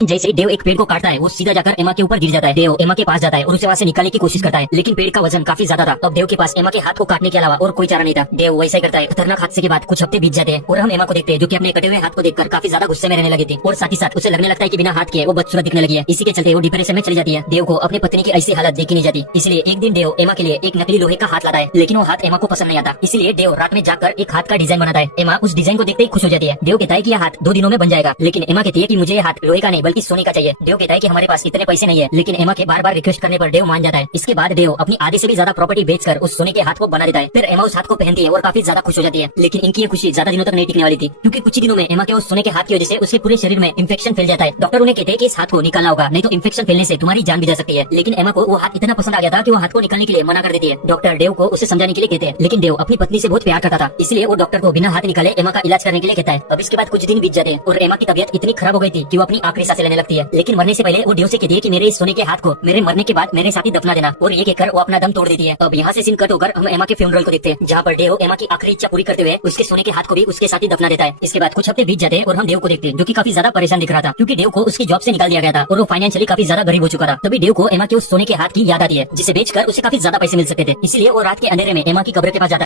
जैसे देव एक पेड़ को काटता है वो सीधा जाकर एमा के ऊपर गिर जाता है। देव एमा के पास जाता है और उसे वहाँ से निकालने की कोशिश करता है, लेकिन पेड़ का वजन काफी ज्यादा था। अब देव के पास एमा के हाथ को काटने के अलावा और कोई चारा नहीं था। देव वैसा ही करता है। खतरनाक हादसे के बाद कुछ हफ्ते बीत जाते हैं और हम एमा को देखते हैं जो कि अपने कटे हुए हाथ को देखकर काफी ज्यादा गुस्से में रहने लगी थी और साथ ही साथ उसे लगने लगता है कि बिना हाथ के वो बदसूरत दिखने लगी है। इसी के चलते वो डिप्रेशन में चली जाती है। देव को अपनी पत्नी की ऐसी हालत देखी नहीं जाती, इसलिए एक दिन देव एमा के लिए एक नकली लोहे का हाथ लाता है, लेकिन वो हाथ एमा को पसंद नहीं आता। इसलिए देव रात में जाकर एक हाथ का डिजाइन बनाता है। एमा उस डिजाइन को देखते ही खुश हो जाती है। देव कहता है कि यह हाथ 2 दिनों में बन जाएगा, लेकिन एमा कहती है कि मुझे यह हाथ लोहे का नहीं बल्कि सोने का चाहिए। देव कहता है कि हमारे पास इतने पैसे नहीं है, लेकिन एमा के बार बार रिक्वेस्ट करने पर देव मान जाता है। इसके बाद देव अपनी आधे से भी ज्यादा प्रॉपर्टी बेचकर उस सोने के हाथ को बना देता है। फिर एमा उस हाथ को पहनती है और काफी ज्यादा खुश हो जाती है। लेकिन इनकी ये खुशी ज्यादा दिनों तक नहीं टिकने वाली थी, क्योंकि कुछ ही दिनों में एमा के उस सोने के हाथ की वजह से उसके पूरे शरीर में इंफेक्शन फैल जाता है। डॉक्टर उन्हें कहते हैं कि इस हाथ को निकालना होगा, नहीं तो इंफेक्शन फैलने से तुम्हारी जान भी जा सकती है। लेकिन एमा को वो हाथ इतना पसंद आ गया था कि वो हाथ को निकालने के लिए मना कर देती है। डॉक्टर देव को उसे समझाने के लिए कहते हैं, लेकिन देव अपनी पत्नी से बहुत प्यार करता था, इसलिए वो डॉक्टर को बिना हाथ निकाले एमा का इलाज करने के लिए कहता है। अब इसके बाद कुछ दिन बीत जाते हैं और एमा की तबियत इतनी खराब हो गई थी कि वो अपनी आखिरी सांसें लेने लगती है। लेकिन मरने से पहले वो देव से कहती है कि मेरे इस सोने के हाथ को मेरे मरने के बाद मेरे साथ ही दफना देना, और ये कहकर वो अपना दम तोड़ देती है। अब यहाँ से सीन कट होकर हम एमा के फ्यूनरल को देखते हैं, जहाँ पर देव एमा की आखिरी इच्छा पूरी करते हुए उसके सोने के हाथ को भी उसके साथ ही दफना देता है। इसके बाद कुछ हफ्ते बीत जाते हैं और हम देव को देखते हैं जो कि काफी ज्यादा परेशान दिख रहा था, क्योंकि देव को उसकी जॉब से निकाल दिया गया था और वो फाइनेंशियली काफी ज्यादा गरीब हो चुका था। तभी देव को एमा के उस सोने के हाथ की याद आती है, जिसे बेचकर उसे काफी ज्यादा पैसे मिल सकते थे। इसलिए वो रात के अंधेरे में एमा की कब्र के पास जाता है।